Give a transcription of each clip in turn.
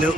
No.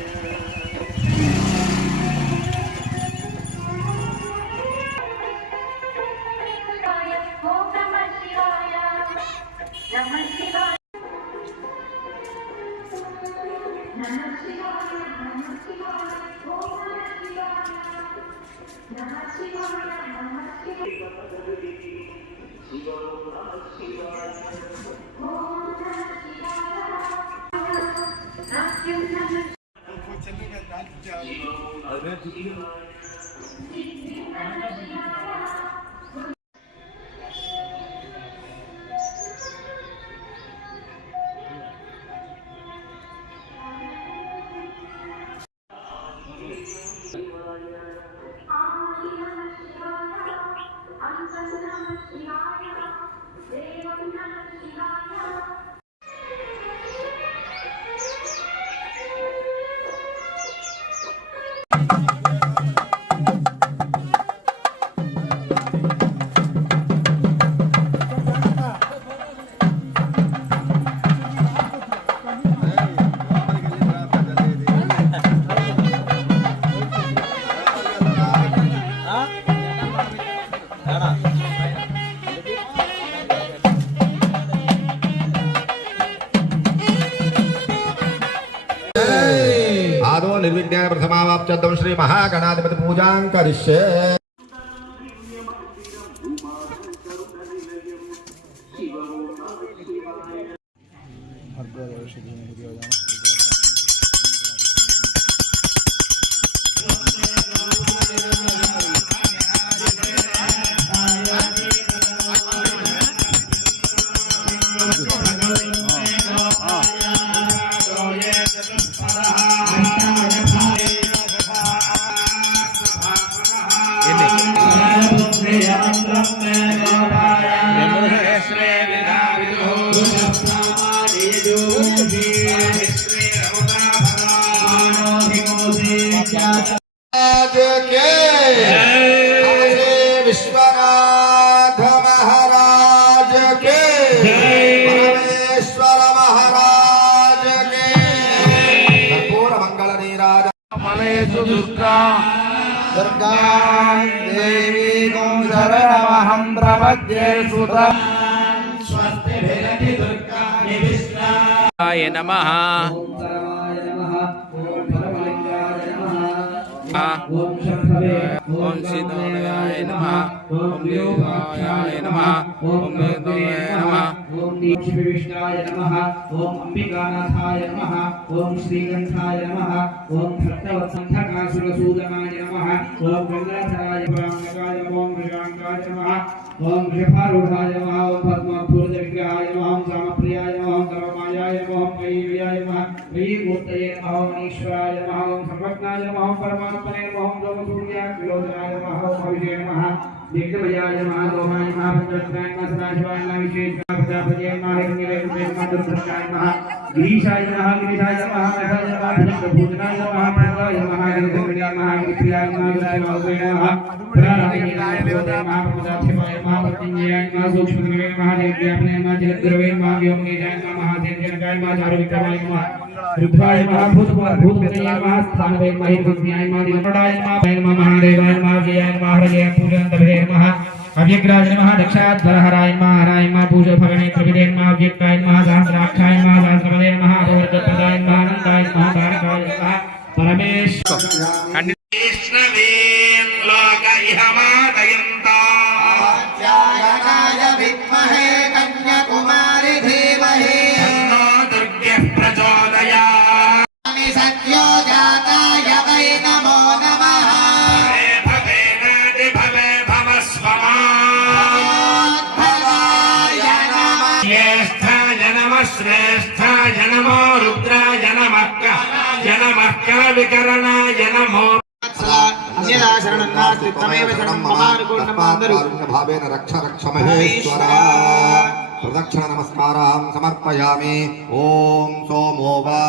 निर्विज्ञान प्रथमावाप्त्यर्थं Shri Mahaganadhipati पूजां करिष्ये। विश्वनाथ महाराज के, परमेश्वर महाराज के, कर्पूर मंगल नीराज मलेषु दुर्गा दुर्गा देवी गं शरणमहं प्रपद्ये सुता स्वस्ति भेरति दुर्गा निविष्टाय नमः। ओम शंभवे ओम सिद्धोदयाय नमः ओम देवाय नमः ओम निर्दोषाय नमः ओम दीक्षिविष्टाय नमः ओम अंबिकानाथाय नमः ओम श्रीगंधाय नमः ओम भक्तवत्संघकासुरसूदनाय नमः ओम गंगाधराय प्राणकाय ओम वृषांकाय नमः ओम वृषभारूढाय नमः ओम पद्मपूर्ज विग्रहाय नमः ओम कामप्रियाय नमः ओम सर्वमायाय नमः ओम कैव्याय नमः वैमूर्तये नमः ओम ईश्वराय नमः ओम सर्वज्ञाय नमः ओम परमात्मने नमः ओम लोकसूर्याय विलोचनाय नमः ओम अभिषेकाय नमः दिग्गजयाय नमः लोहाय नमः पंचवक्त्राय नमः सदाशिवाय नमः विशेषाय प्रजापतये नमः हिरण्यरेखाय नमः दुर्धर्षाय नमः गिरीशाय नमः गिरीशाय नमः मेघाय नमः भूतनाय नमः प्रदाय नमः गणपतये नमः विप्रियाय नमः विष्णुवे नमः प्राणाय नमः प्रदाक्षिपाय नमः प्रत्यंजयाय नमः सूक्ष्मद्रवे नमः देव्यापने नमः जलद्रवे नमः व्योमनीजाय नमः महादेवजनकाय नमः चारुविक्रमाय नमः रुद्राय नमः भूतपतये नमः स्थानवे नमः हिरण्यज्ञाय नमः दिनपडाय नमः महादेवाय नमः जयाय नमः हरये पूजनतभे नमः अव्यग्राज नमः दक्षाध्वरहराय नमः हराय नमः पूजो भगणे त्रिविधे नमः अव्यक्ताय नमः सहस्राक्षाय नमः सहस्रपदे नमः अवर्गप्रदाय नमः अनंताय नमः तारकाय नमः परमेश्वर कृष्णवें लोक इहमादयन्ता आद्यायनाय विद्महे कन्याकुमारी धीमहि तन्नो दुर्गे प्रचोदयात् सत्यो जाताय वै नमो नमः श्रेष्ठाय नमो रुद्राय नमः विकरणाय नमो अन्यदा शरणं नास्ति तमेव शरणं ममानुकूलम् भावेन रक्ष रक्ष महेश्वर प्रदक्षिण नमस्कारान् समर्पयामि। ओम सोमो वा